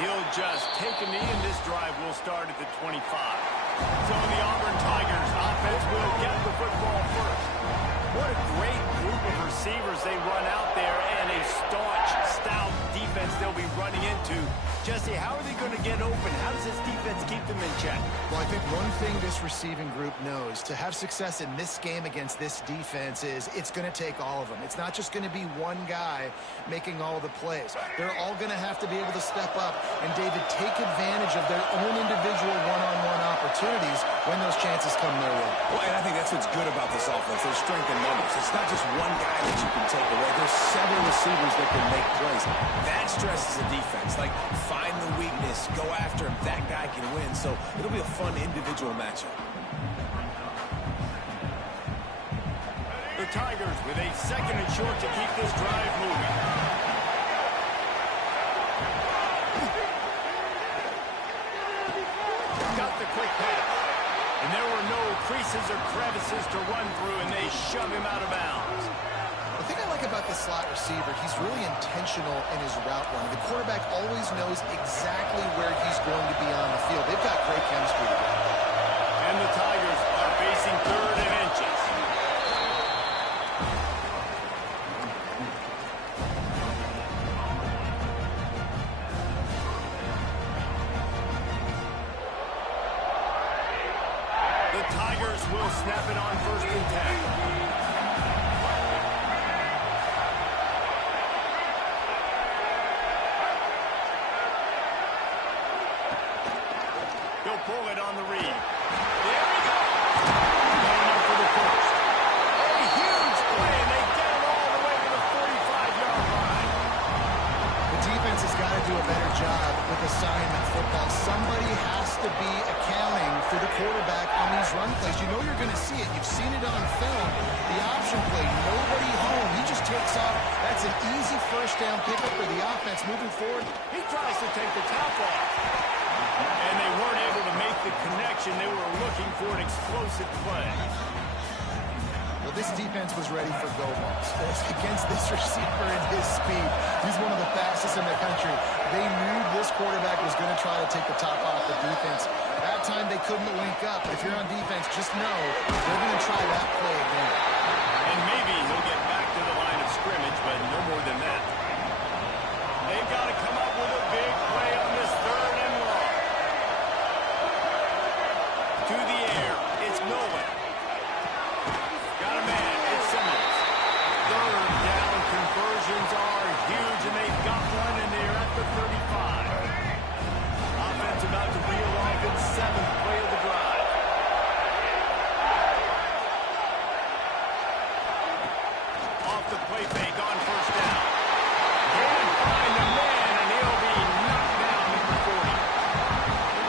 he'll just take a knee, and this drive will start at the 25. So the Auburn Tigers offense will get the football first. What a great group of receivers they run out there, and a staunch, stout defense they'll be running into. Jesse, how are they going to get open? How does this defense keep them in check? Well, I think one thing this receiving group knows, to have success in this game against this defense, is it's going to take all of them. It's not just going to be one guy making all the plays. They're all going to have to be able to step up and, David, take advantage of their own individual one-on-one opportunities when those chances come their way. Well, and I think that's what's good about this offense. There's strength in numbers. It's not just one guy that you can take away. There's several receivers that can make plays. That stresses the defense. Like, find the weakness, go after him. That guy can win. So it'll be a fun individual matchup. The Tigers with a second and short to keep this drive moving. Got the quick pass. And there were no creases or crevices to run through, and they shove him out of bounds. The thing I like about the slot receiver, he's really intentional in his route running. The quarterback always knows exactly where he's going to be on the field. They've got great chemistry together. And the Tigers are facing third and inches. The Tigers will snap it on first and 10. He'll pull it on the read. There we go. Going up for the first. A huge play, and they get it all the way to the 45-yard line. The defense has got to do a better job with assignment football. Somebody has to be accounting for the quarterback on these run plays. You know you're going to see it. You've seen it on film. The option play, nobody home. He just takes off. That's an easy first down pickup for the offense moving forward. He tries to take the top off. And they weren't able to make the connection. They were looking for an explosive play. Well, this defense was ready for go balls. Against this receiver and his speed, he's one of the fastest in the country. They knew this quarterback was going to try to take the top off the defense. That time they couldn't link up. If you're on defense, just know they're going to try that play again. And maybe he'll get back to the line of scrimmage, but no more than that. They've got to come up with a big play on this third and long. To the air, it's Nolan. Got a man, it's Simmons. Third down conversions are huge, and they've got one, and they're at the 35. Offense about to reel off its seventh play of the drive. Off the play fake on first down. Can't find a man, and he'll be knocked down at the 40.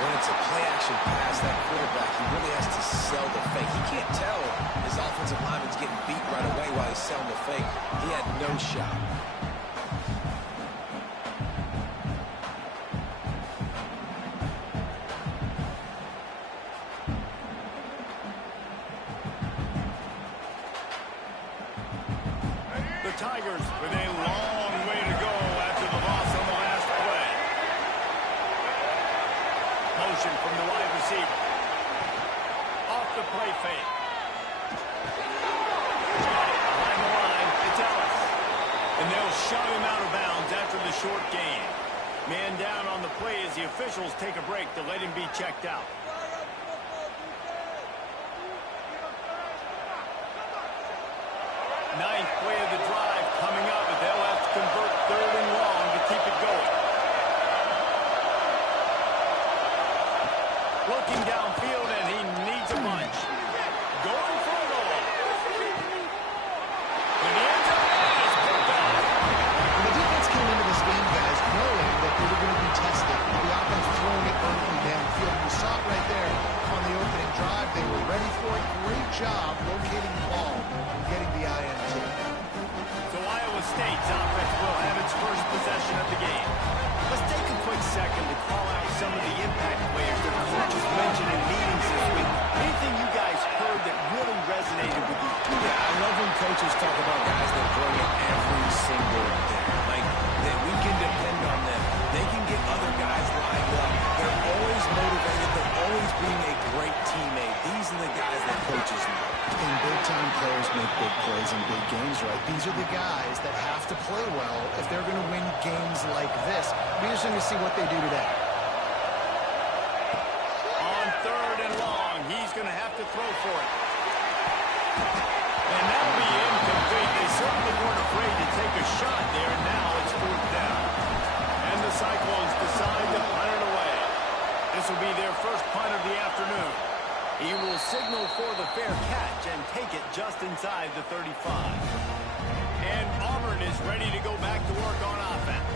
When it's a play-action pass, that quarterback, he really has to sell the fake. He can't tell his offensive lineman's getting beat right away while he's selling the fake. He had no shot. The Tigers with a long way to go after the loss on the last play. Motion from the wide receiver. Off the play fake. Got it behind the line. It's Ellis. And they'll shove him out of bounds after the short gain. Man down on the play as the officials take a break to let him be checked out. Ninth play of the drive coming up, but they'll have to convert third and long to keep it going. Looking downfield, and he needs a bunch. Going for it all. And the end zone is picked up. The defense came into this game, guys, knowing that they were going to be tested. The offense throwing it vertically downfield. We saw it right games right. These are the guys that have to play well if they're going to win games like this. It'll be interesting to see what they do today. On 3rd and long, he's going to have to throw for it. And that'll be incomplete. They certainly weren't afraid to take a shot there, and now it's 4th down. And the Cyclones decide to punt it away. This will be their first punt of the afternoon. He will signal for the fair catch and take it just inside the 35. And Auburn is ready to go back to work on offense.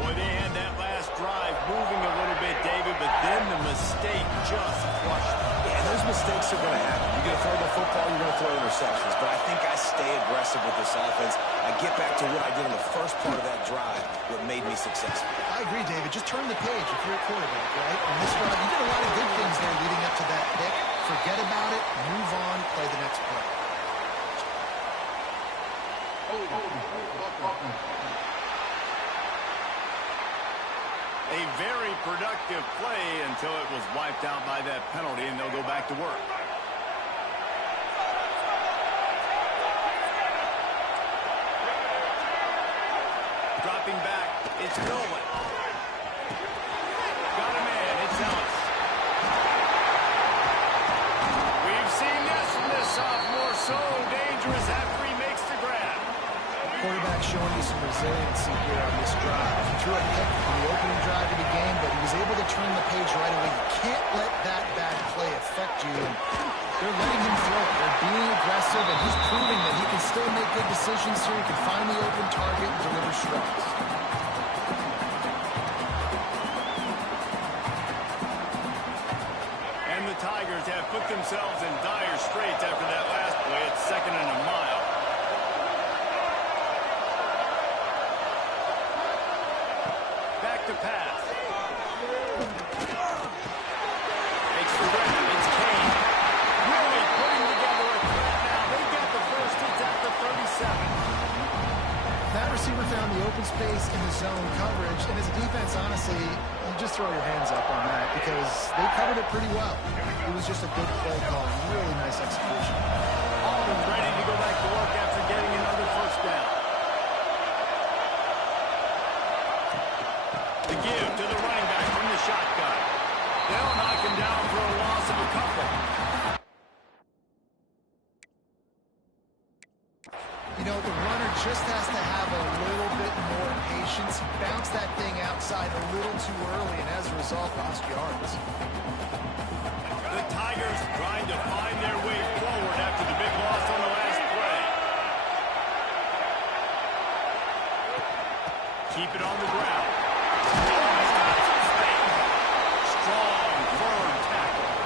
Boy, they had that last drive moving a little bit, David, but then the mistake just crushed them. Yeah, those mistakes are going to happen. You're going to throw the football, you're going to throw interceptions. But I think I stay aggressive with this offense. I get back to what I did in the first part of that drive, what made me successful. I agree, David. Just turn the page if you're a quarterback, right? On this drive, you did a lot of good things there leading up to that pick. Forget about it, move on, play the next play. A very productive play until it was wiped out by that penalty, and they'll go back to work. Dropping back, it's Nolan. Got a man, it's Ellis. We've seen this from this sophomore, so dangerous after he makes the grab. Quarterback showing you some resiliency here on this drive. He threw a pick on the opening drive of the game, but he was able to turn the page right away. You can't let that bad play affect you. They're letting him throw it. They're being aggressive, and he's proving that he can still make good decisions here. He can find the open target and deliver strikes. And the Tigers have put themselves in dire straits after that last play. It's 2nd and a mile. Back to pass. Makes the grab. It's Kane. Really putting together a threat now. They get the first. It's at the 37. That receiver found the open space in the zone coverage, and as a defense, honestly, you just throw your hands up on that because they covered it pretty well. It was just a good play call and really nice execution. Auburn's ready to go back to work after getting another first down. The give to the running back from the shotgun. They'll knock him down for a loss of a couple. You know, the runner just has to have a little bit more patience. He bounced that thing outside a little too early, and as a result, lost yards. The Tigers trying to find their way forward after the big loss on the last play. Keep it on the ground. Strong, firm tackle.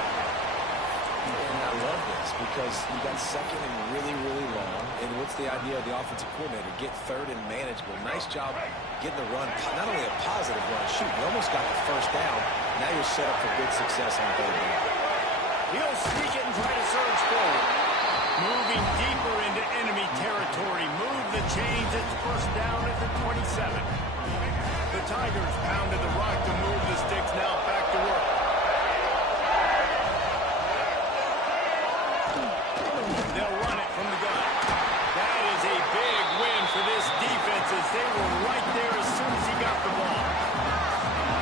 And I love this because you got 2nd and really, really long. And what's the idea of the offensive coordinator? Get 3rd and manageable. Nice job getting the run. Not only a positive run, shoot, you almost got the first down. Now you're set up for good success on 3rd down. He'll sneak it and try to surge forward. Moving deeper into enemy territory. Move the chains. It's first down at the 27. The Tigers pounded the rock to move the sticks. Now back to work. They'll run it from the gun. That is a big win for this defense as they were right there as soon as he got the ball.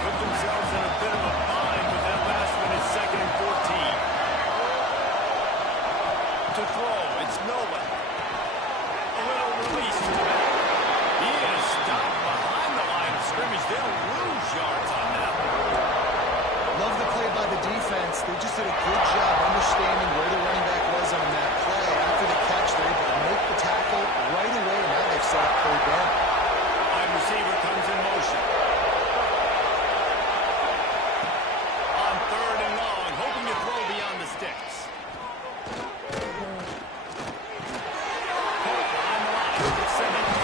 Put themselves in a bit of a bind with that last one is 2nd and 14. To throw, it's Nolan. A little release to the back. He is stopped behind the line of scrimmage. They'll lose yards on that one. Love the play by the defense. They just did a good job understanding where the running back was on that play. After the catch, they're able to make the tackle right away, and now they've set up third down. Wide receiver comes in motion. On 3rd and long, hoping to throw beyond the sticks. Hope on the line with Simmons.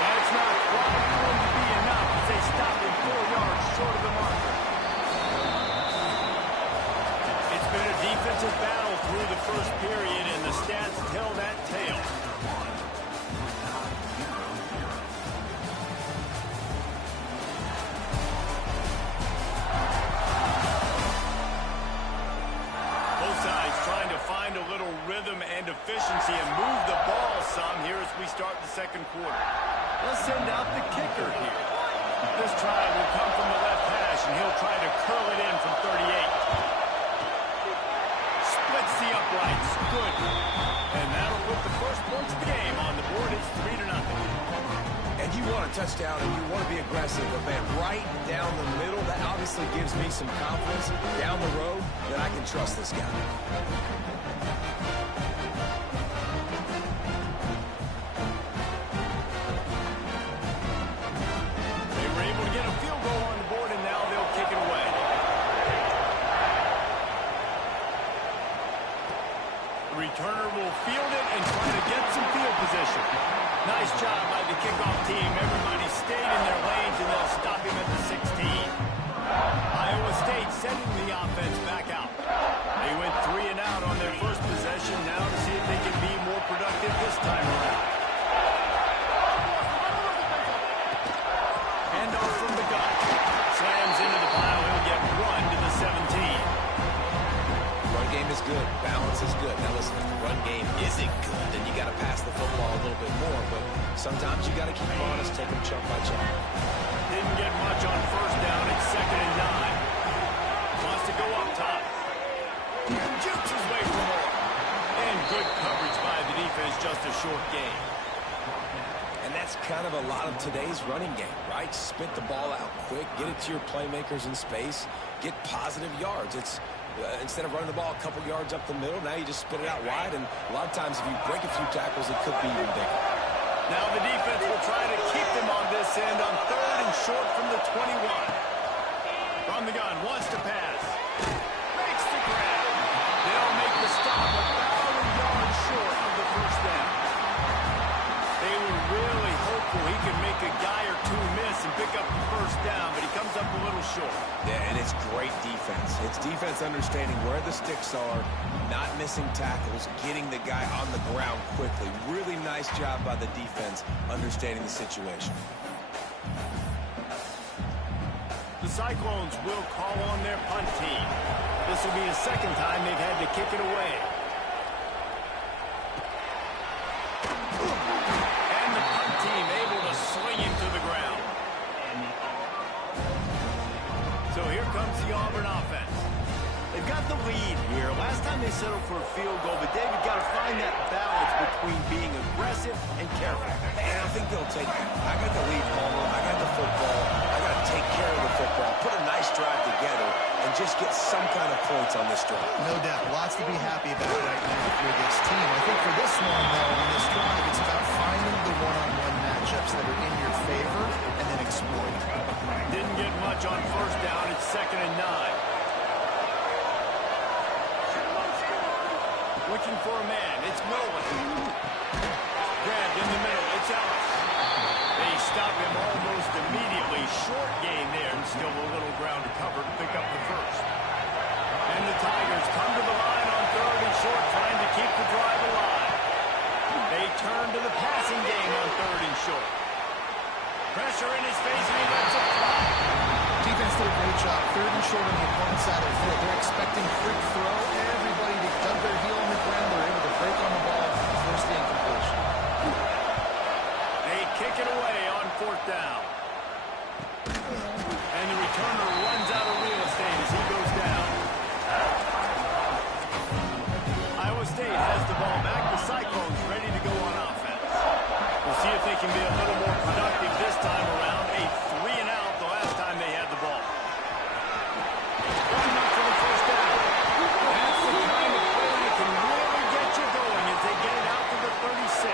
That's not quite going to be enough as they stop him 4 yards short of the marker. It's been a defensive battle through the first period, and the stats tell that tale. rhythm and efficiency and move the ball some here as we start the second quarter. Let's send out the kicker here. This try will come from the left hash, and he'll try to curl it in from 38. Splits the uprights. Good. And that'll put the first points of the game on the board. It's 3-0. And you want a touchdown and you want to be aggressive, but man, right down the middle, that obviously gives me some confidence down the road that I can trust this guy. They were able to get a field goal on the board, and now they'll kick it away. The returner will field it and try to get some field position. Nice job by the kickoff team. Everybody stayed in their lanes, and they'll stop him at the 16. Iowa State sending the offense back out. They went 3 and out on their first possession. Now to see if they can be more productive this time around. Handoff from the gun. Slams into the pile. He'll get 1 to the 17. Run game is good. Balance is good. Now listen, if the run game isn't good, then you got to pass the football a little bit more. But sometimes you got to keep honest, take them chunk by chunk. Didn't get much on first down. It's 2nd and 9. Wants to go up top. Jukes his way for more. And good coverage by the defense. Just a short gain. And that's kind of a lot of today's running game, right? Spit the ball out quick, get it to your playmakers in space, get positive yards. It's instead of running the ball a couple yards up the middle, now you just spit it out wide, and a lot of times if you break a few tackles, it could be even bigger. Now the defense will try to keep them on this end on 3rd and short from the 21. From the gun, wants to pass. Makes the grab. They'll make the stop about a yard short of the first down. They were really hopeful he could make a guy or two miss and pick up the first down, but he comes up a little short. Yeah, and it's great defense. It's defense understanding where the sticks are, not missing tackles, getting the guy on the ground quickly. Really nice job by the defense understanding the situation. The Cyclones will call on their punt team. This will be the second time they've had to kick it away. And the punt team able to swing him to the ground. So here comes the Auburn offense. They've got the lead here. Last time they settled for a field goal, but David got to find that balance between being aggressive and careful. And I think they'll take that. I got the lead, Palmer. I got the football. I got to take care of the football, put a nice drive together, and just get some kind of points on this drive. No doubt. Lots to be happy about right now if you're this team. I think for this one, though, on this drive, it's about finding the one-on-one matchups that are in your favor and then exploiting. Didn't get much on first down. It's 2nd and 9. Looking for a man. It's Nolan. Grabbed in the middle. It's Ellis. They stop him almost immediately. Short gain there, and still a little ground to cover to pick up the first. And the Tigers come to the line on 3rd and short, trying to keep the drive alive. They turn to the passing game on 3rd and short. Pressure in his face, and he lets it fly. Defense did a great job. 3rd and short on the opponent's side of the field. They're expecting quick throw. Everybody to dug their heel on the ground. They're able to break on the ball. First the incompletion. They kick it away on 4th down. And the returner runs out of real estate as he goes down. Iowa State has the ball back. The Cyclones ready to go on offense. We'll see if they can be a little more productive this time around. A 3 and out the last time they had the ball. Running up for the first down. That's the kind of play that can really get you going as they get it out to the 36.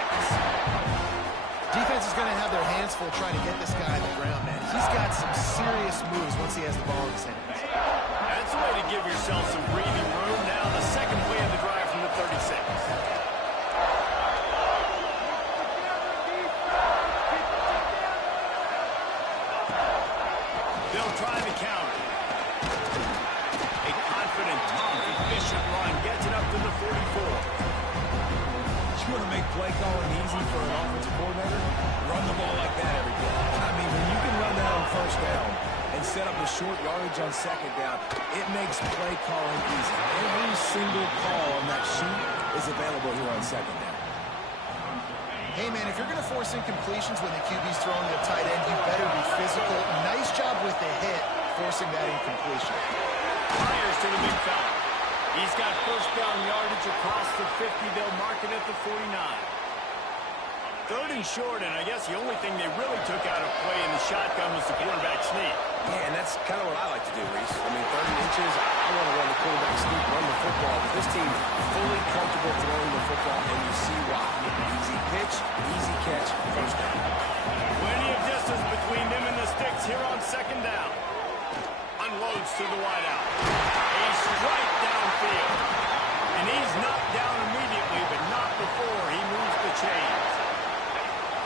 Defense is going to have their hands full trying to get this guy on the ground, man. He's got some serious moves once he has the ball in his hands. That's a way to give yourself some breathing room. Now the second play of the drive from the 36. They'll try the counter. A confident, tough, efficient run gets it up to the 44. You want to make play calling easy for an offensive coordinator? Run the ball like that every day. I mean, when you can run that on first down and set up a short yardage on second down, it makes play calling easy. Every single call on that sheet is available here on second down. Hey, man, if you're going to force incompletions when the QB's throwing to the tight end, you better be physical. Nice job with the hit, forcing that incompletion. Fires to the big fella. He's got first down yardage across the 50. They'll mark it at the 49. Third and short, and I guess the only thing they really took out of play in the shotgun was the quarterback sneak. Yeah, and that's kind of what I like to do, Reese. I mean, 30 inches, I want to run the quarterback sneak, run the football. But this team fully comfortable throwing the football, and you see why. Easy pitch, easy catch, first down. Plenty of distance between them and the sticks here on second down. Unloads to the wideout. A strike downfield. And he's knocked down immediately, but not before he moves the chains.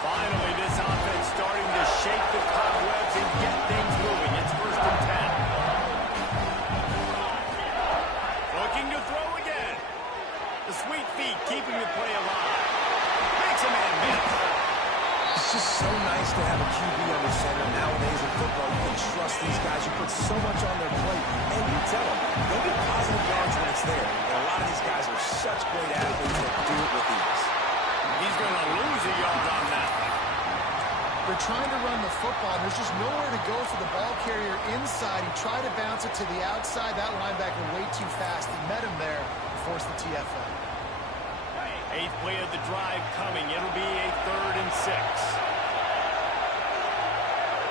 Finally, this offense starting to shake the cobwebs and get things moving. It's first and 10. Looking to throw again. The sweet feet keeping the play alive. Makes a man miss. It's just so nice to have a QB under center. Nowadays in football, you can trust these guys. You put so much on their plate, and you tell them they'll get positive yards when it's there. And a lot of these guys are such great athletes that do it with ease. He's going to lose a yard on that. They're trying to run the football. There's just nowhere to go for the ball carrier inside. He tried to bounce it to the outside. That linebacker way too fast. He met him there and forced the TFL. Eighth play of the drive coming. It'll be a 3rd and 6.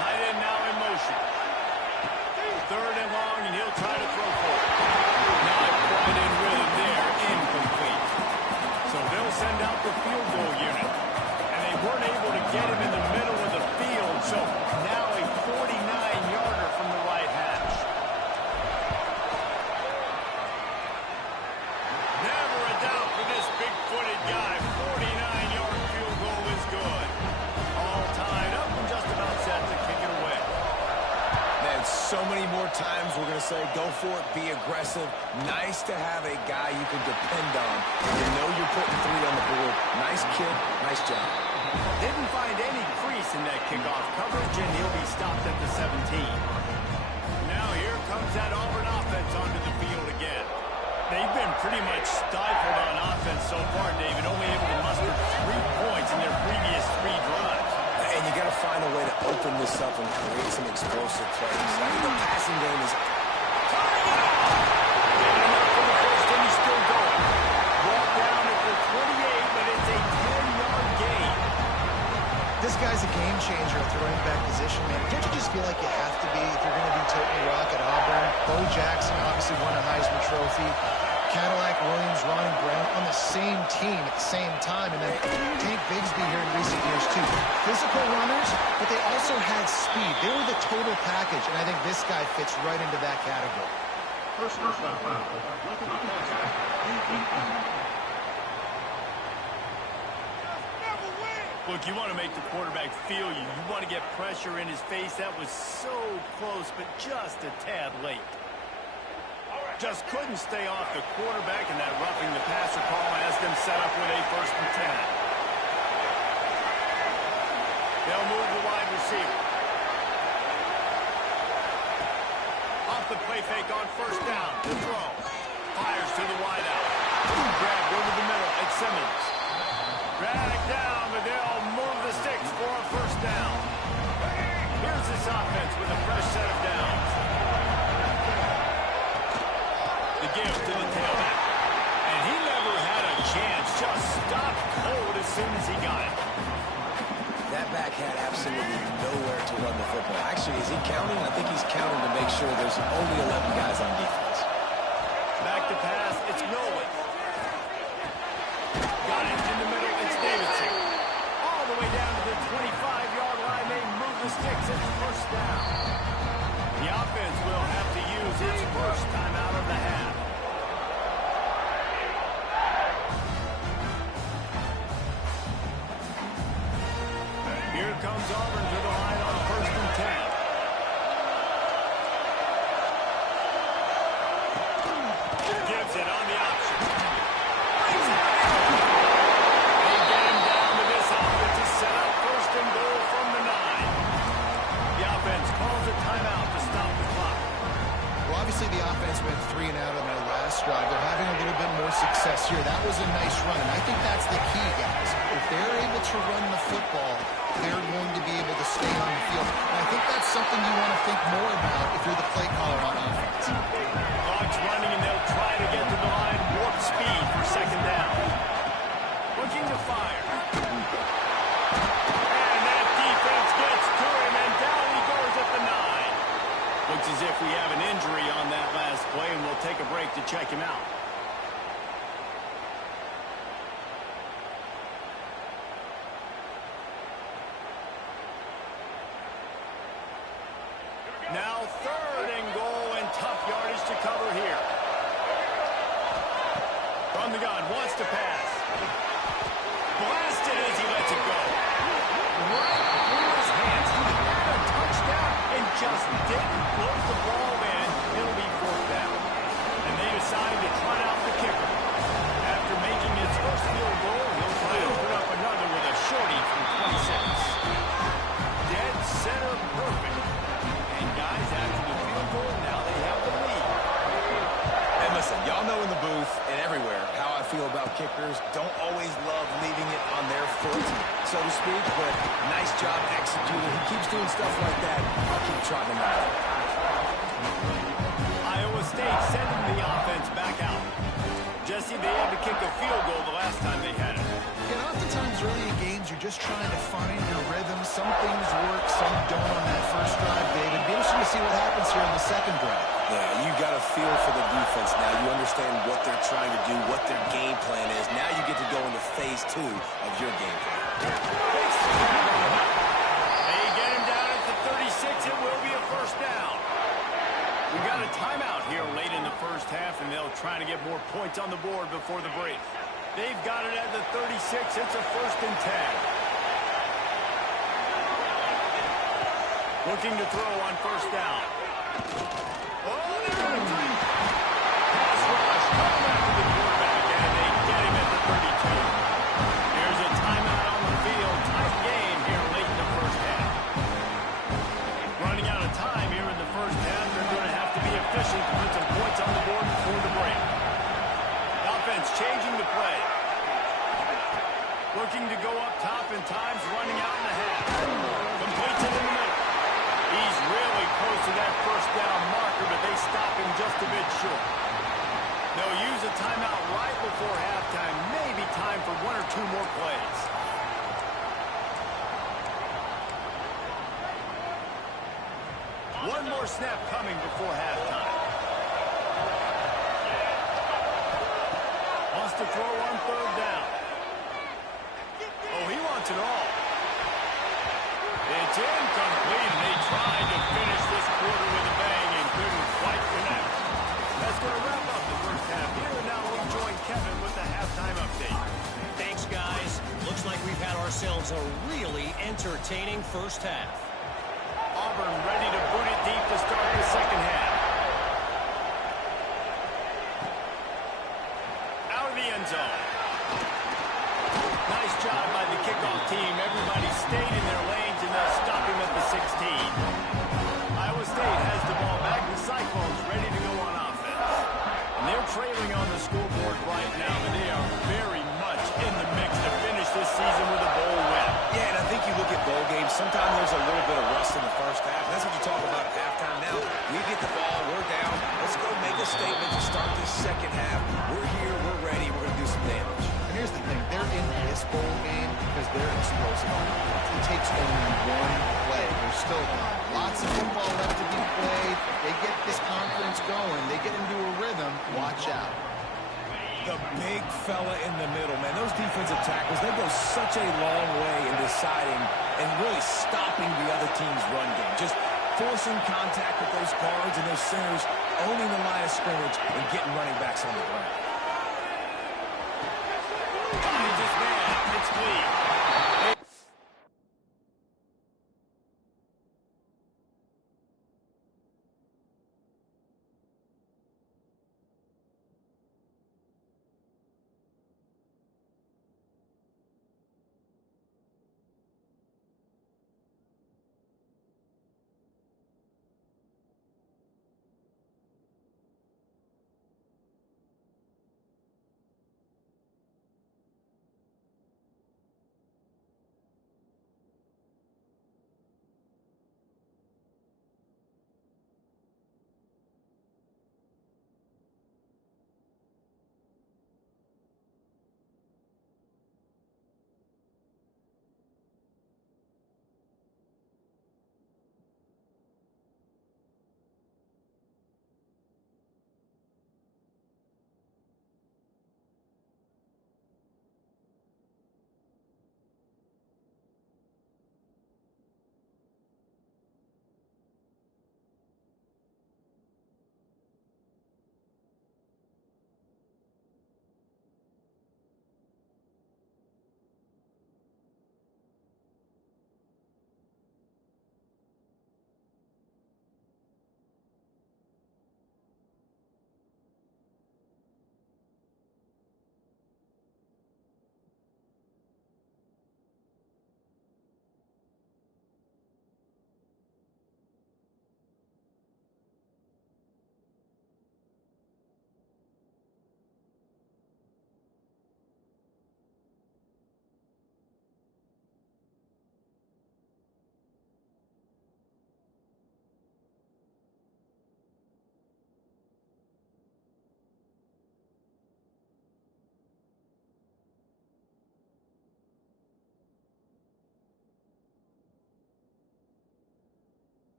Tight end now in motion. 3rd and long, and he'll try to throw for it. Not quite in rhythm there. Incomplete. So they'll send out the field goal unit. And they weren't able to get him in the middle of the field. So now a 49-yarder from the right hash. Never a doubt for this big-footed guy. 49-yard field goal is good. All tied up and just about set to kick it away. Man, so many more times we're going to say, go for it, be aggressive. Nice to have a guy you can depend on. You know you're putting 3 on the board. Nice kid, nice job. Didn't find any crease in that kickoff coverage, and he'll be stopped at the 17. Now here comes that Auburn offense onto the field again. They've been pretty much stifled on offense so far, David, only able to muster 3 points in their previous 3 drives. And you got to find a way to open this up and create some explosive plays. I mean, the passing game is... Enough for the first, and he's still going. Brought down at the 28, but it's a 10-yard gain. This guy's a game changer at the running back position, man. Don't you just feel like you have to be if you're going to be toting the rock at Auburn? Bo Jackson obviously won a Heisman Trophy. Cadillac Williams, Ronnie Brown on the same team at the same time. And then Tank Bigsby here in recent years, too. Physical runners, but they also had speed. They were the total package, and I think this guy fits right into that category. Look, you want to make the quarterback feel you. You want to get pressure in his face. That was so close, but just a tad late. Just couldn't stay off the quarterback, and that roughing the passer call has them set up with a 1st and 10. They'll move the wide receiver. Off the play fake on 1st down. The throw. Fires to the wideout. Grab over the middle at Simmons. Drag down, but they'll move the sticks for a 1st down. Here's this offense with a fresh set of downs. The give to the tailback. And he never had a chance. Just stopped cold as soon as he got it. That back had absolutely nowhere to run the football. Actually, is he counting? I think he's counting to make sure there's only 11 guys on defense. Back to pass. It's Nolan. Got it in the middle. It's Davidson. All the way down to the 25-yard line. They move the sticks. It's 1st down. The offense will have to use its first time out of the half. Here comes Auburn to the line on 1st and 10. Gives it on the option. They get him down to this offense to set up 1st and goal from the 9. The offense calls a timeout to stop the clock. Well, obviously the offense went 3 and out on their last last drive. They're having a little bit more success here. That was a nice run, and I think that's the key, guys. If they're able to run the football, they're going to be able to stay on the field. And I think that's something you want to think more about if you're the play caller on offense. Clock's running, and they'll try to get to the line. Warp speed for second down. Looking to fire. And that defense gets to him, and down he goes at the 9. Looks as if we have an injury on that last play, and we'll take a break to check him out. Now 3rd and goal, and tough yardage to cover here. From the gun, wants to pass. Blasted as he lets it go. Right through his hands. He had a touchdown and just didn't put the ball in. It'll be 4th down. And they decide to try out the kicker. After making his first field goal, he'll try to put up another with a shorty from 26. Dead center perfect. And guys, after the field goal, now they have the lead. And listen, y'all know in the booth and everywhere how I feel about kickers. Don't always love leaving it on their foot, so to speak, but nice job executing. He keeps doing stuff like that. I'll keep trotting him out. Iowa State sending the offense back out. Jesse, they had to kick a field goal the last time they had it. And oftentimes early in games, you're just trying to find your rhythm. Some things work, some don't on that first drive, David. It'll be interesting to see what happens here on the second drive. Yeah, you got a feel for the defense now. You understand what they're trying to do, what their game plan is. Now you get to go into phase 2 of your game plan. They get him down at the 36. It will be a 1st down. We've got a timeout here late in the first half, and they'll try to get more points on the board before the break. They've got it at the 36. It's a 1st and 10. Looking to throw on 1st down. Oh, they're in tight. Pass rush. Coming after the quarterback, and they get him at the 32. Here's a timeout on the field. Tight game here late in the first half. Running out of time here in the first half. They're going to have to be efficient to put some points on the board before the break. Offense changing the play. Looking to go up top, and time's running out in the half. Completes it in the middle. He's really close to that 1st down marker, but they stop him just a bit short. They'll use a timeout right before halftime. Maybe time for 1 or 2 more plays. One more snap coming before halftime. Wants to throw on 3rd down. Oh, he wants it all. It's incomplete, and they tried to finish this quarter with a bang and couldn't quite connect. That's going to wrap up the first half here, and now we'll join Kevin with the halftime update. Thanks, guys. Looks like we've had ourselves a really entertaining first half. Auburn ready to boot it deep to start the second half. Out of the end zone. Nice job by the kickoff team. Everybody stayed in their lanes, and they'll stop him at the 16. Iowa State has the ball back. The Cyclones ready to go on offense. And they're trailing on the scoreboard right now, but they are very much in the mix to finish this season with a bowl win. Yeah, and I think you look at bowl games, sometimes there's a little bit of rust in the first half. That's what you talk about at halftime now. We get the ball, we're down. Let's go make a statement to start this second half. We're here, we're ready, we're going to do some damage. And here's the thing. They're in this bowl game because they're explosive on offense. It takes only one play. There's still lots of football left to be played. They get this conference going. They get into a rhythm. Watch out. The big fella in the middle, man. Those defensive tackles, they go such a long way in deciding and really stopping the other team's run game. Just forcing contact with those guards and those centers, owning the line of scrimmage, and getting running backs on the ground. Finds his man. It's clean.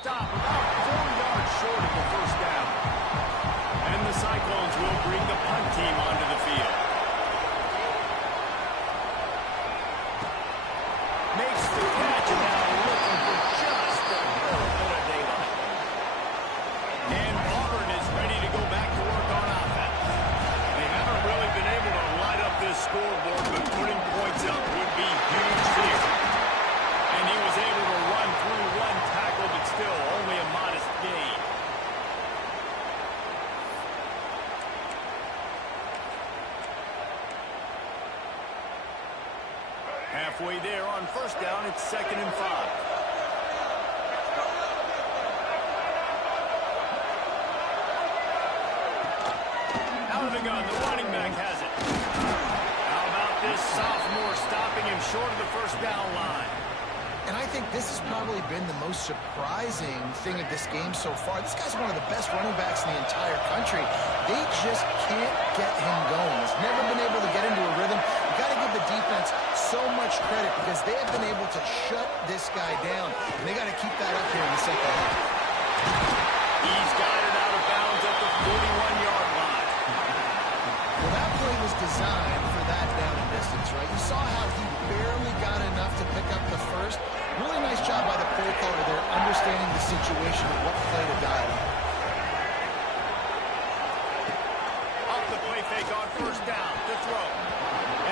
stop about 4 yards short of the first down. And the Cyclones will bring the punt team onto the field. Makes the catch, and now looking for just a little bit of daylight. And Auburn is ready to go back to work on offense. They haven't really been able to light up this scoreboard, but putting points up would be huge here. And he was able to run through one tackle, but still only a modest gain. Halfway there on first down, it's 2nd and 5. Out of the gun, the running back has it. How about this sophomore stopping him short of the first down line? And I think this has probably been the most surprising thing of this game so far. This guy's one of the best running backs in the entire country. They just can't get him going. He's never been able to get into a rhythm. You've got to give the defense so much credit because they have been able to shut this guy down. And they got to keep that up here in the second half. He's got it out of bounds at the 41-yard line. Well, that play was designed for that down and distance, right? You saw how he barely got enough to pick up the first. Really nice job by the play caller there, understanding the situation of what play to dial. Off the play fake on first down to throw.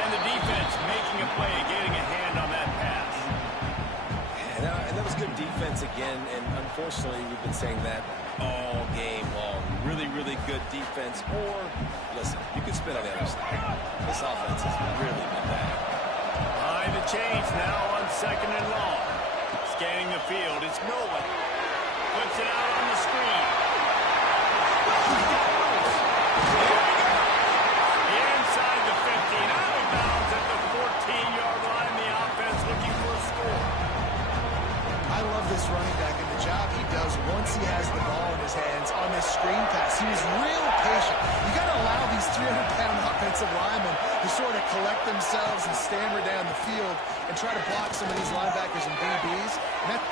And the defense making a play, getting a hand on that pass. And that was good defense again, and unfortunately we've been saying that all game long. Really, really good defense. Or, listen, you can spin on the other side. This offense has really been bad. Behind the chains now on 2nd and long. Scanning the field, it's Nolan. Puts it out on the screen. Inside the 15, out of bounds at the 14-yard line. The offense looking for a score. I love this running back and the job he does once he has the ball in his hands on this screen pass. He was real patient. You got to allow these 300-pound offensive linemen to sort of collect themselves and stammer down the field and try to block some of these linebackers and DBs. And that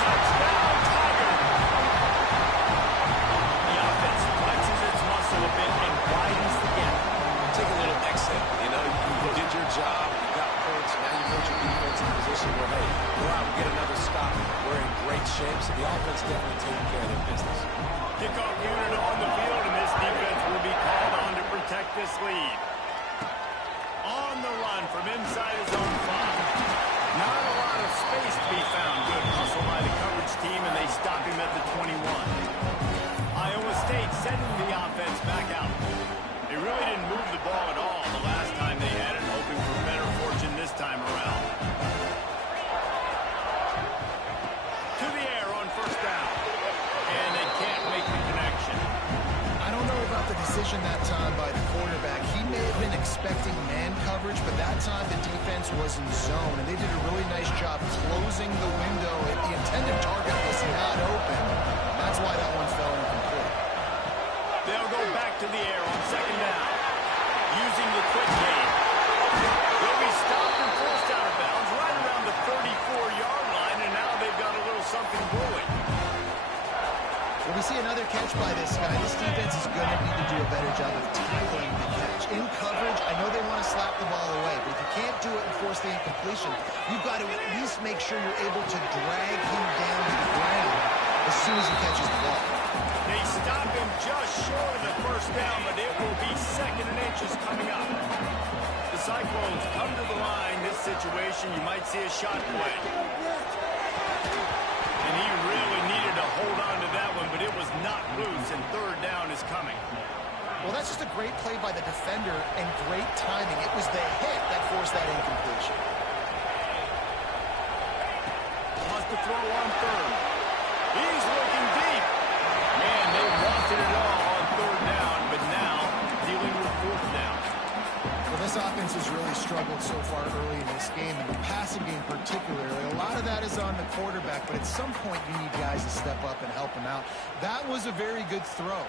Touchdown, Tiger. The offense flexes its muscle a bit and widens the gap. Take a little exit. You know, you did your job, you got points, now you put your defense in a position where, hey, go out and get another stop. We're in great shape, so the offense definitely taking care of their business. Kickoff unit on the field, and this defense will be called on to protect this lead. On the run from inside his own 5. Not a lot of space to be found. Good hustle by the coverage team, and they stop him at the 21. Iowa State sending the offense back out. They really didn't move the ball at all the last time they had it, hoping for better fortune this time around. To the air on first down. And they can't make the connection. I don't know about the decision that time by the quarterback. He may have been expecting man coverage, but that time the defense was in zone, and they did a really nice job closing the window. The intended target was not open. That's why that one fell incomplete. They'll go back to the air on second down. Using the quick game. They'll be stopped and forced out of bounds right around the 34-yard line, and now they've got a little something brewing. When we see another catch by this guy, this defense is going to need to do a better job of tackling the catch. In coverage, I know they want to slap the ball away, but if you can't do it and force the incompletion, you've got to at least make sure you're able to drag him down to the ground as soon as he catches the ball. They stop him just short of the first down, but it will be 2nd and inches coming up. The Cyclones come to the line. This situation, you might see a shot play. And he really needed to hold on to that one, but it was not loose, and third down is coming. Well, that's just a great play by the defender and great timing. It was the hit that forced that incompletion. Wants to throw on third. He's looking deep. Man, they wanted it all on third down, but now dealing with fourth down. Well, this offense has really struggled so far early in this game, and the passing game particularly. A lot of that is on the quarterback, but at some point you need guys to step up and help him out. That was a very good throw.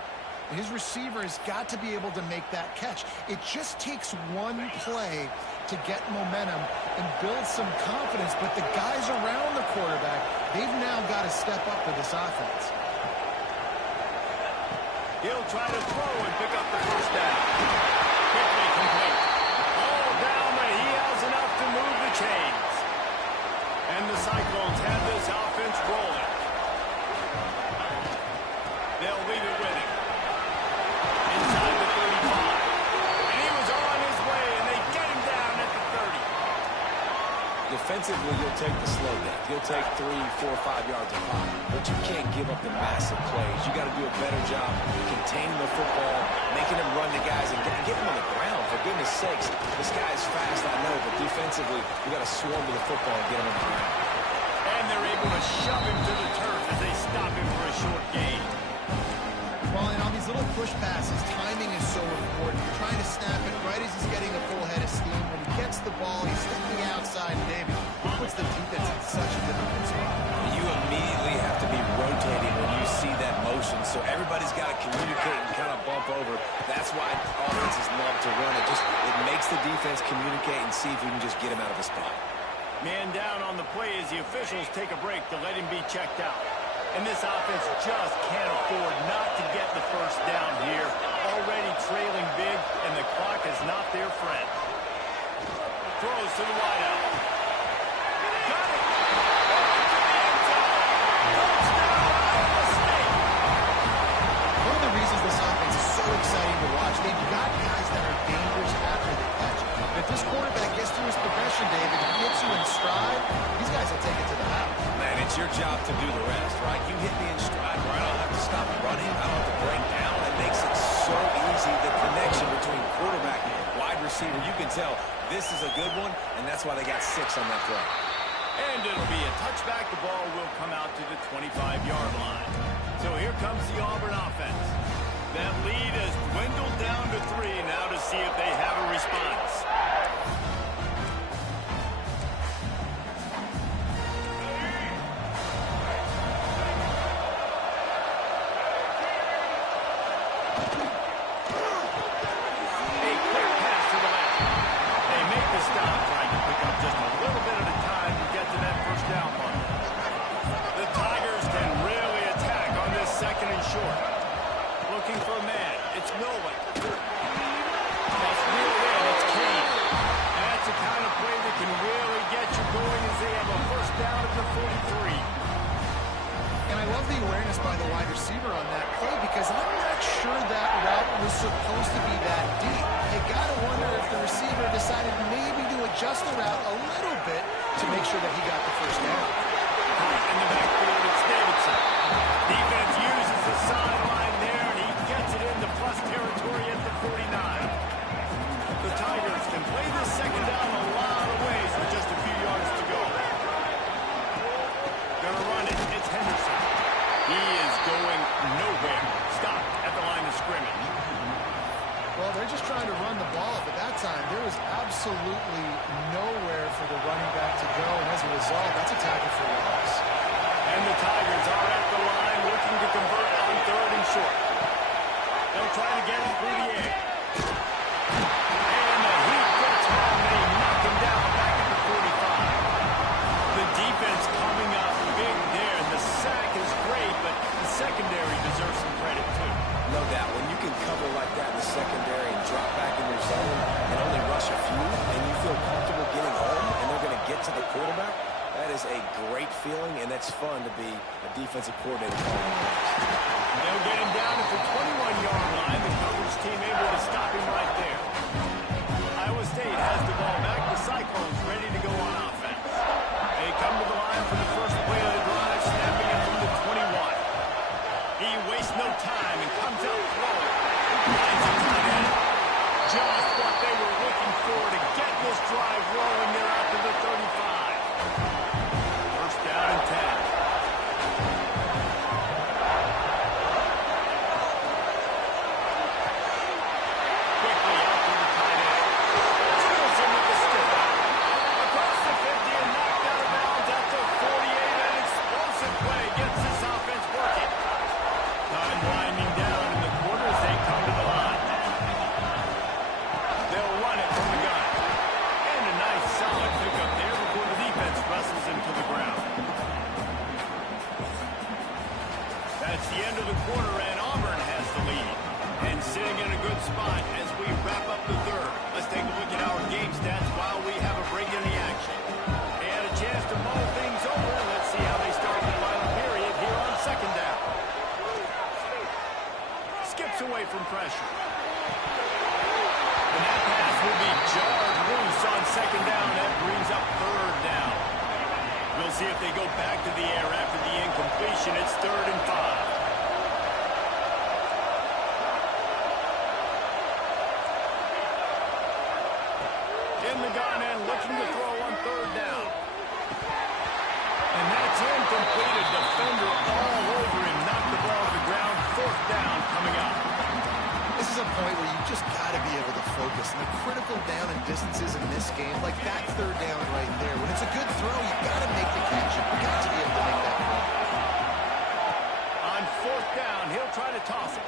His receiver has got to be able to make that catch. It just takes one play to get momentum and build some confidence, but the guys around the quarterback, they've now got to step up for this offense. He'll try to throw and pick up the first down. Quickly complete. All down, but he has enough to move the chains. And the Cyclones have this offense rolling. They'll leave it with him. Inside the 35. And he was on his way, and they get him down at the 30. Defensively, you'll take the slow down. You'll take 3, 4, 5 yards of pop. But you can't give up the massive plays. You got to do a better job containing the football, making them run the guys, and get them on the ground. For goodness sakes, this guy is fast, I know, but defensively, you got to swarm to the football and get him on the ground. And they're able to shove him to the turf as they stop him for a short gain. Well, and on these little push passes, timing is so important. You're trying to snap it right as he's getting a full head of steam. When he gets the ball, he's thinking outside, and David, he puts the defense in such a difficult spot. You immediately have to be rotating when you see that motion, so everybody's got to communicate and kind of bump over. That's why offenses love to run it. It makes the defense communicate and see if we can just get him out of the spot. Man down on the play as the officials take a break to let him be checked out. And this offense just can't afford not to get the first down here. Already trailing big, and the clock is not their friend. Throws to the wideout. Got it! One of the reasons this offense is so exciting to watch, they've got guys that are dangerous after the catch. If this quarterback gets through his progression, David, he hits you in stride, these guys will take it to the house. Man, it's your job to do the rest, right? You hit me in stride where I don't have to stop running. I don't have to break down. It makes it so easy, the connection between quarterback and wide receiver. You can tell this is a good one, and that's why they got 6 on that play. And it'll be a touchback. The ball will come out to the 25-yard line. So here comes the Auburn offense. That lead has dwindled down to 3 now to see if they have a response. A quick pass to the left. They make the stop, trying to pick up just a little bit at a time to get to that first down mark. The Tigers can really attack on this second and short. Looking for a man. It's Nolan. That's reeled in. It's Kane. And that's the kind of play that can really get you going as they have a first down at the 43. And I love the awareness by the wide receiver on that play because I'm not sure that route was supposed to be that deep. You got to wonder if the receiver decided maybe to adjust the route a little bit to make sure that he got the first down. In the backfield, it's Davidson. Defense uses the sideline there, and he gets it into plus territory at the 49. The Tigers can play this second down a lot of ways with just a few yards to go. Gonna run it. It's Henderson. He is going nowhere. Stop at the line of scrimmage. Well, they're just trying to run the ball, but that time there was absolutely nowhere for the running back to go, and as a result, that's a tackle for loss. And the Tigers are at the line looking to convert on 3rd and short. They'll try to get it through the air. And the heat gets home, and they knock him down back at the 45. The defense coming up big there. The sack is great, but the secondary deserves some credit too. No doubt. When you can cover like that in the secondary and drop back in your zone and only rush a few, and you feel comfortable getting home, and they're going to get to the quarterback, that is a great feeling, and that's fun to be a defensive coordinator. They'll get him down at the 21-yard line. The coverage team able to stop him right there. Iowa State has the ball back. The Cyclones ready to go on offense. They come to the line for the first play of the drive, snapping it from the 21. He wastes no time and comes out throwing. Finds a tight end. Just what they were looking for to get this drive rolling there out to the 35. First down and 10. Quickly out to the tight end. Drills him with the We'll see if they go back to the air after the incompletion. It's 3rd and 5. In the gun and looking to throw on 3rd down. And that's incomplete. A defender all over him. Knocked the ball to the ground. 4th down coming up. This is a point where you just got to be able to focus. And the critical down and distances in this game, like that 3rd down right there, when it's a good throw, you got to make the catch. You got to be able to make that throw. On 4th down, he'll try to toss it.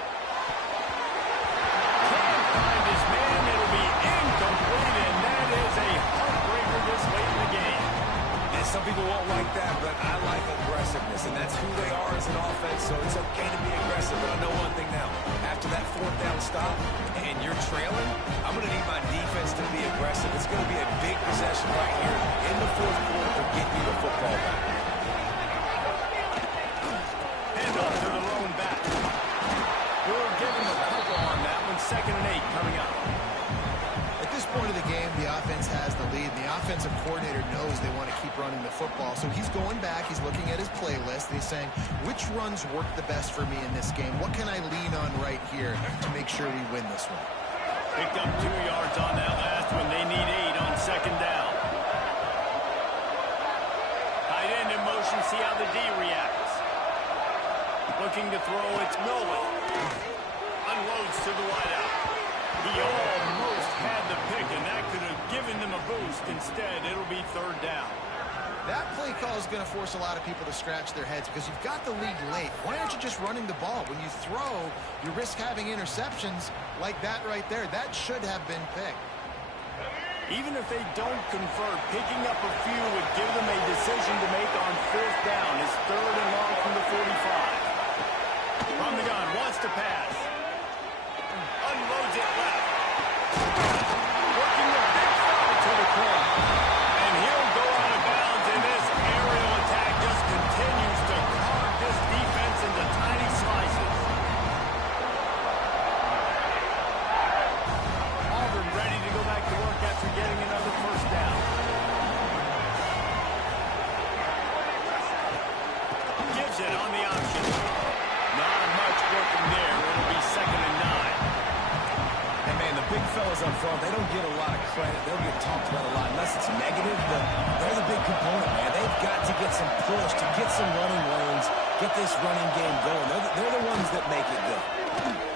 Can't find his man. It'll be incomplete, and that is a heartbreaker this late in the game. And some people won't like that, but I like aggressiveness, and that's who they are as an offense, so it's okay to be aggressive. But I know one thing now. After that 4th down stop and you're trailing, I'm going to need my defense to be aggressive. It's going to be a big possession right here in the 4th quarter to get you the football back. Hand off to the lone back. We'll give him a couple on that one. 2nd and 8 coming up. At this point of the game, the offense has the lead. The offensive coordinator knows they want to keep running the football. So he's going back, he's looking at his playlist, and he's saying, which runs work the best for me in this game? What can I lean on right here to make sure we win this one? Picked up 2 yards on that last one. They need 8 on 2nd down. Tight end in motion, see how the D reacts. Looking to throw, it's Nolan. Unloads to the wideout. He almost had the pick, and that could have given them a boost. Instead, it'll be 3rd down. That play call is going to force a lot of people to scratch their heads because you've got the lead late. Why aren't you just running the ball? When you throw, you risk having interceptions like that right there. That should have been picked. Even if they don't convert, picking up a few would give them a decision to make on 4th down. It's 3rd and long from the 45. From the gun, wants to pass. Unloads it left. Working the big foul to the corner. And he'll go out of bounds, and this aerial attack just continues to carve this defense into tiny slices. Auburn ready to go back to work after getting another 1st down. Gives it on the option. Not much working there. It'll be 2nd and 9. And, man, the big fellas up front, they don't get a lot of credit. They'll get talked about a lot unless it's negative, but they're the big component, man. They've got to get some push, to get some running lanes, get this running game going. They're the ones that make it go.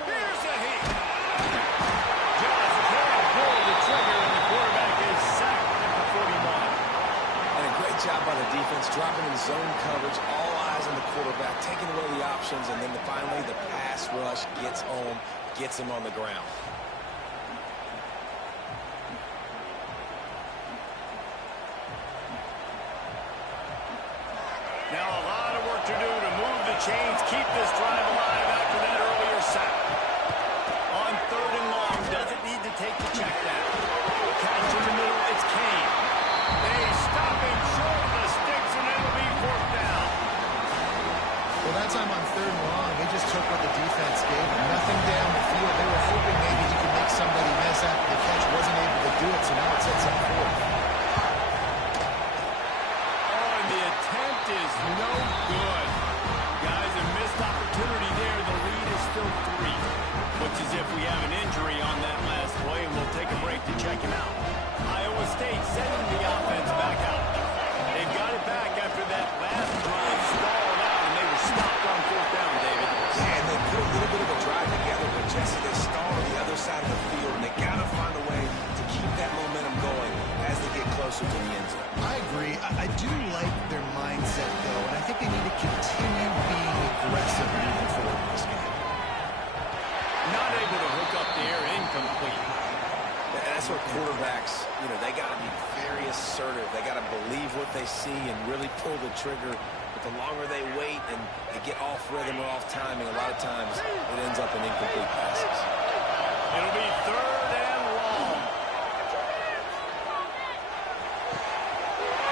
Here's a hit. Just can't pull the trigger, and the quarterback is sacked at the 41. And a great job by the defense, dropping in zone coverage, all eyes on the quarterback, taking away the options, and then finally the pass rush gets home, gets him on the ground. Now a lot of work to do to move the chains, keep this drive alive after that earlier sack. On 3rd and long, doesn't need to take the check down. Catch in the middle, it's Kane. They stop him short of the sticks, and it'll be 4th down. Well, that time on 3rd and long, they just took what the defense gave them. Nothing down the field. They were hoping maybe he could make somebody miss after the catch. Wasn't able to do it, so now it sets up 4th. Is no good. Guys, a missed opportunity there. The lead is still 3. Looks as if we have an injury on that last play, and we'll take a break to check him out. Iowa State sending the offense back out. They've got it back after that last drive stalled out, and they were stopped on 4th down, David. Yeah, and they put a little bit of a drive together, but Jesse, they stalled on the other side of the field, and they got to find a way to keep that momentum going as they get closer to the end zone. I agree. I do like their mindset, though, and I think they need to continue being aggressive moving forward in this game. Not able to hook up there, incomplete. And that's what quarterbacks, they got to be very assertive. They got to believe what they see and really pull the trigger. But the longer they wait and they get off rhythm or off timing, a lot of times it ends up in incomplete passes. It'll be 3rd and long.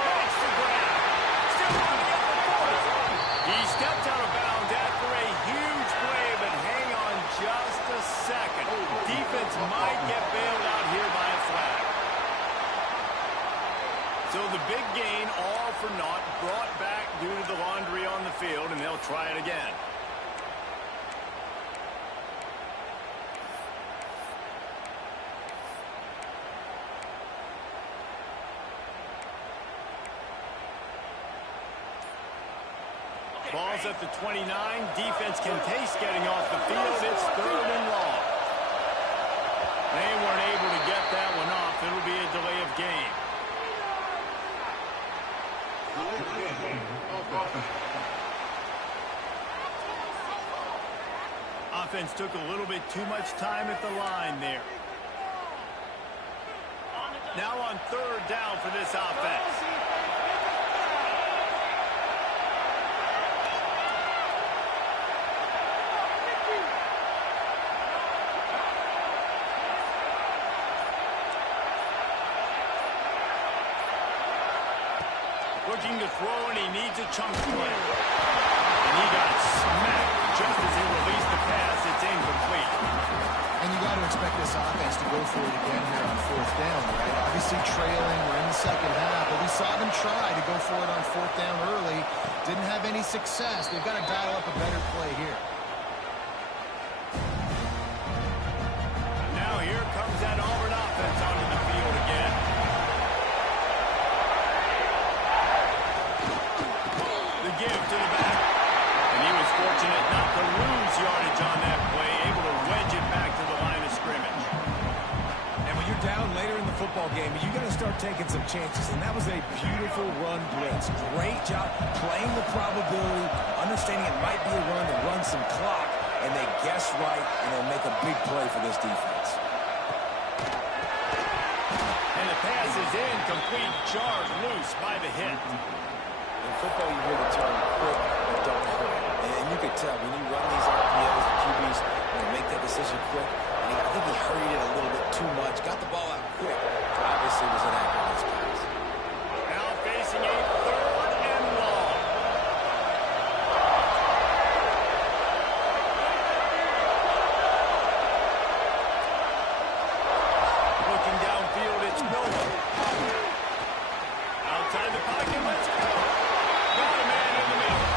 That's the grab. Still running up the court. He stepped out of bounds after a huge play, but hang on just a second. Defense might get bailed out here by a flag. So the big gain, all for naught, brought back due to the laundry on the field, and they'll try it again. Ball's at the 29. Defense can taste getting off the field. It's 3rd and long. They weren't able to get that one off. It'll be a delay of game. Offense took a little bit too much time at the line there. Now on 3rd down for this offense. Looking to throw, and he needs a chunk play. And he got smacked just as he released the pass. It's incomplete. And you got to expect this offense to go for it again here on 4th down, right? Obviously trailing, we're in the 2nd half, but we saw them try to go for it on 4th down early. Didn't have any success. They've got to dial up a better play here. Now here comes that Auburn offense onto the field again. Give to the back. And he was fortunate not to lose yardage on that play, able to wedge it back to the line of scrimmage. And when you're down later in the football game, you got to start taking some chances. And that was a beautiful run blitz. Great job playing the probability, understanding it might be a run to run some clock, and they guess right, and they'll make a big play for this defense. And the pass is incomplete, jarred loose by the hit. In football, you hear the term quick but don't hurry. And you could tell when you run these RPOs, the QBs make that decision quick. And I think he hurried it a little bit too much. Got the ball out quick. Obviously was inaccurate in his pass. Now facing a 3rd and long. Looking downfield, it's Miller. Outside the pocket, let's go. Got a man in the middle.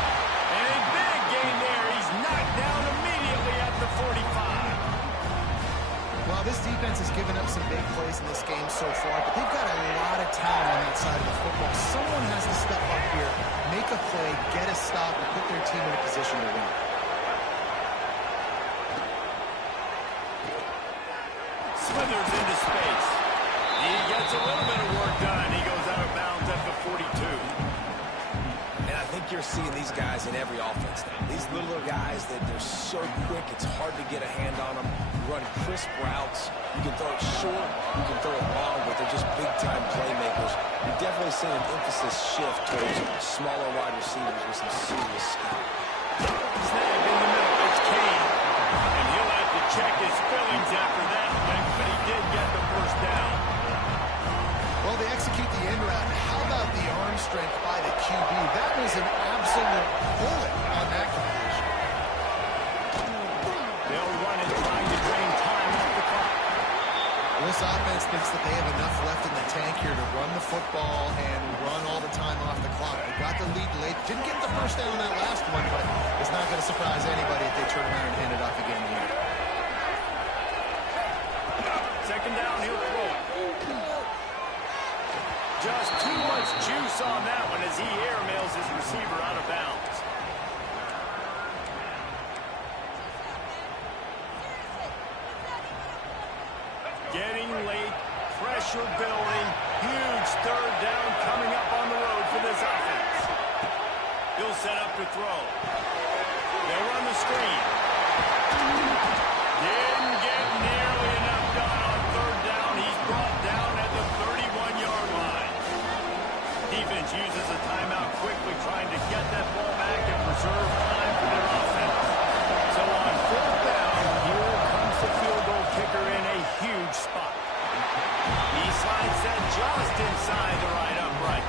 And a big gain there. He's knocked down immediately at the 45. Well, this defense has given up some big plays in this game so far, but they've got a lot of talent on that side of the football. Someone has to step up here, make a play, get a stop, and put their team in a position to win. Slithers into space. He gets a little bit of work done. He goes out of bounds at the 42. And I think you're seeing these guys in every offense now. These little guys that they're so quick, it's hard to get a hand on them. You run crisp routes. You can throw it short, you can throw it long, but they're just big-time playmakers. You're definitely seeing an emphasis shift towards smaller wide receivers with some serious skill. Snap in the middle. It's Kane. And he'll have to check his fillings after that one, but he did get the 1st down. Well, they execute the end route. How about the arm strength by the QB? That was an absolute bullet on that completion. They'll run it, trying to drain time off the clock. Well, this offense thinks that they have enough left in the tank here to run the football and run all the time off the clock. They got the lead late. Didn't get the 1st down on that last one, but it's not going to surprise anybody if they turn around and hand it off again here. 2nd down, he'll throw it. Just too much juice on that one as he airmails his receiver out of bounds. Getting late, pressure building, huge 3rd down coming up on the road for this offense. He'll set up to throw. They'll run the screen. Didn't get nearly enough done on 3rd down. He's brought down at the 31-yard line. Defense uses a timeout quickly, trying to get that ball back and preserve time for their offense. So on 4th down, here comes the field goal kicker in a huge spot. He slides that just inside the right upright.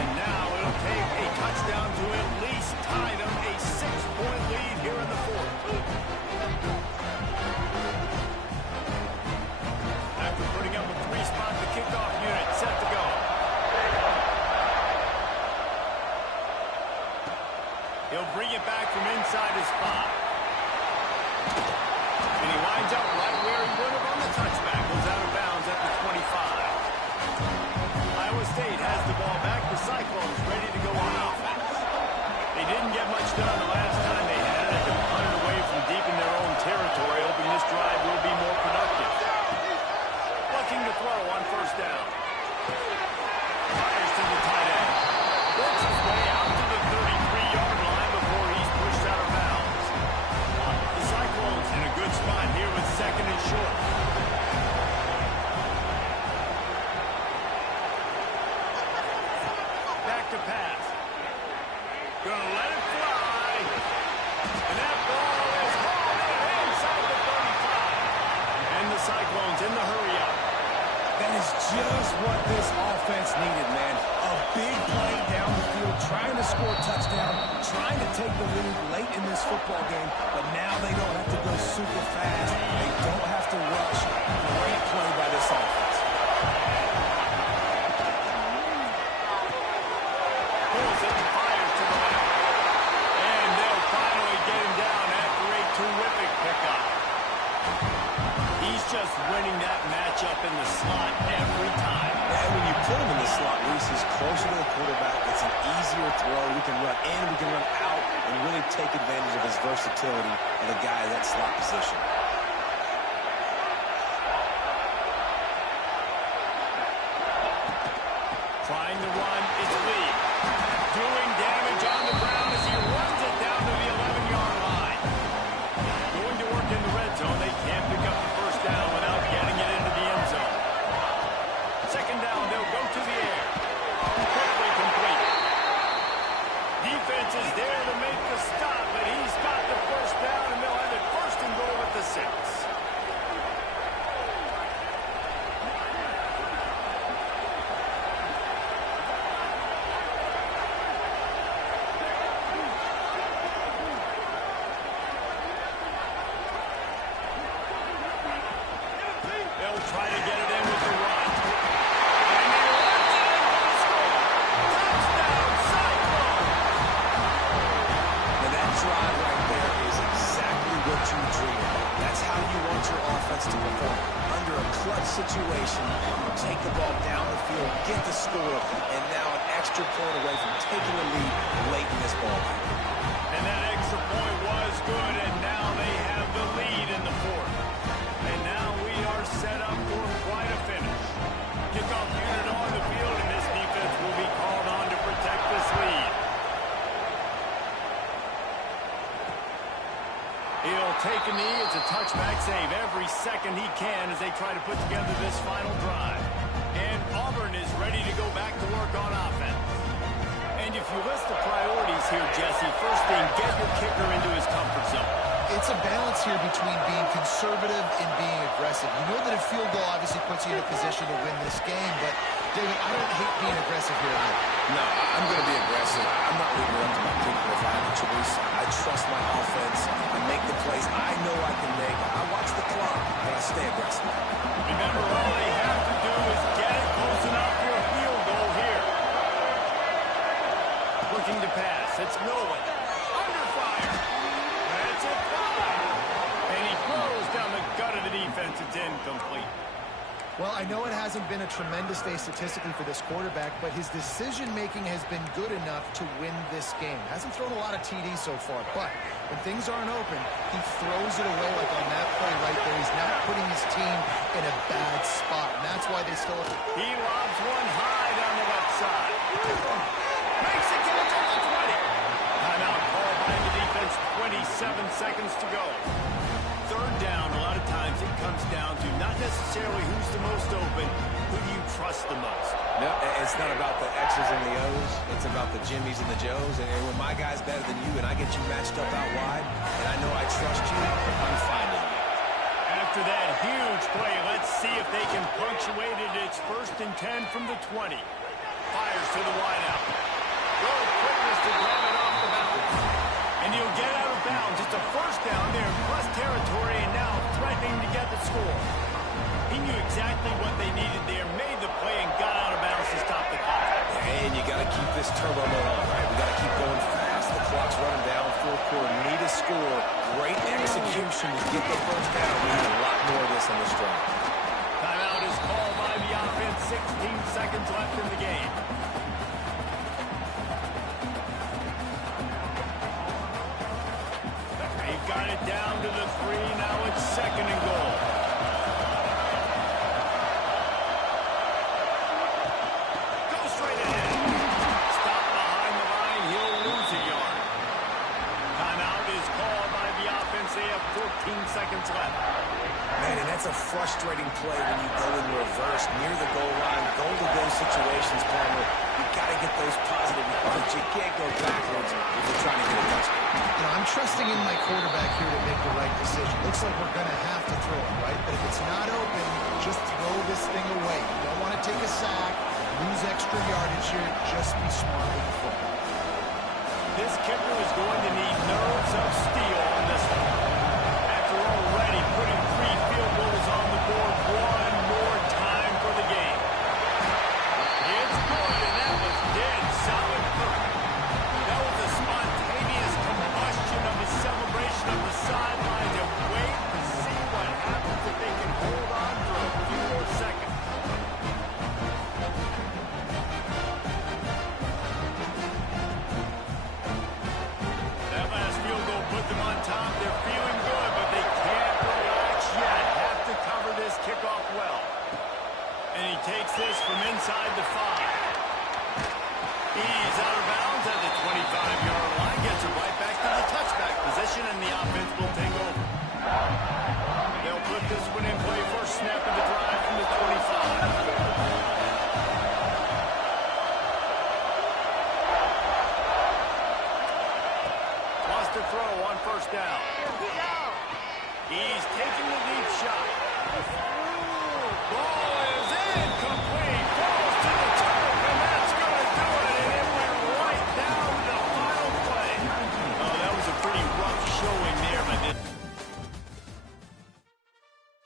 And now it'll take a touchdown to at least tie them a 6-point lead here in the 4th. After putting up a 3-spot, the kickoff unit set to go. bring it back from inside his spot. And he winds up right where he would have on the touchback. Goes out of bounds at the 25. Iowa State has the ball back. The Cyclones ready to go on offense. They didn't get much done the last time they had it. They punted away from deep in their own territory, hoping this drive will be more productive. Looking to throw on first down. Fires to the tight end. Works his way out to the 33-yard line before he's pushed out of bounds. The Cyclones in a good spot here with second and short. Back to pass. Gonna let it fly. And that ball is hauled in inside the 35. And the Cyclones in the hurry up. That is just what this offense needed, man. A big play down the field, trying to score a touchdown, trying to take the lead late in this football game, but now they don't have to go super fast. They don't have to rush. Great play by this offense. Pulls it and fires to the left. And they'll finally get him down after a terrific pickup. He's just winning that matchup in the slot every time. And when you put him in the slot, Reese is closer to the quarterback. It's an easier throw. We can run in, we can run out, and really take advantage of his versatility of the guy in that slot position. Trying to run, it's Lee. Doing damage on the ground as he runs it down to the 11-yard line. Going to work in the red zone. They can't pick up the first down without getting it into the end zone. Second down, they'll go to the air. Quickly complete. Defense is there to make the stop, but he's got the first down, and they'll have it first and goal at the 6. They'll try to get it in with the run. And they lift it in for the score. Touchdown, Cyclone! And that drive right there is exactly what you dream about. That's how you want your offense to perform. Under a clutch situation, you take the ball down the field, get the score, and now an extra point away from taking the lead late in this ball game. And that extra point was good, and now they have the lead in the fourth. And now we are set up for quite a finish. Kickoff unit on the field, and this defense will be called on to protect this lead. He'll take a knee. It's a touchback save every second he can as they try to put together this final drive. And Auburn is ready to go back to work on offense. And if you list the priorities here, Jesse, first thing, get your kicker into his comfort zone. It's a balance here between being conservative and being aggressive. You know that a field goal obviously puts you in a position to win this game, but, David, I don't hate being aggressive here either. No, I'm going to be aggressive. I'm not leaving it up to my kicker if I have a choice. I trust my offense. I make the plays I know I can make. I watch the clock, but I stay aggressive. Remember, all they have to do is get it close enough for a field goal here. Looking to pass. It's Nolan. Under fire. That's it. And he throws down the gut of the defense. It's incomplete. Well, I know it hasn't been a tremendous day statistically for this quarterback, but his decision-making has been good enough to win this game. Hasn't thrown a lot of TDs so far, but when things aren't open, he throws it away like on that play right there. He's not putting his team in a bad spot, and that's why they still... He lobs one high down the left side. Makes it catch on the 20. Timeout called by the defense. 27 seconds to go. Third down, a lot of times it comes down to not necessarily who's the most open, who do you trust the most? No, it's not about the X's and the O's. It's about the Jimmys and the Joes. And when my guy's better than you and I get you matched up out wide, and I know I trust you, I'm finding you. After that huge play, let's see if they can punctuate it. It's 1st and 10 from the 20. Fires to the wideout. Good quickness to grab it off the bounce. And he'll get out of bounds. It's a first down there in plus territory, and now threatening to get the score. He knew exactly what they needed there, made the play, and got out of bounds to stop the clock. And you got to keep this turbo mode on, right? We got to keep going fast. The clock's running down. Fourth quarter, need a score. Great execution to get the first down. We need a lot more of this on this drive. Timeout is called by the offense. 16 seconds left in the game. They've got it down to the 3. Now it's 2nd and goal. Go straight ahead. Stop behind the line. He'll lose a yard. Timeout is called by the offense. They have 14 seconds left. Man, and that's a frustrating play when you go in reverse near the goal line, goal-to-go situations, Palmer. You've got to get those positive yards. You can't go backwards if you're trying to get a touchdown. You know, I'm trusting in my quarterback here to make the right decision. Looks like we're going to have to throw it, right? But if it's not open, just throw this thing away. You don't want to take a sack, lose extra yardage here. Just be smart with the football. This kicker is going to need nerves of steel on this one. After already putting 3 field goals on the board, one more time for the game. It's good, and that was dead solid. That was a spontaneous combustion of a celebration of the sidelines, and wait to see what happens if they can hold on for a few more seconds. That last field goal put them on top. They're feeling good, but they can't relax yet. Have to cover this kickoff well. And he takes this from inside the 5. He's out of bounds at the 25-yard line. Gets it right back to the touchback position, and the offense will take over. They'll put this one in play. First snap of the drive from the 25. To throw on first down. He's taking the deep shot. Ball is in.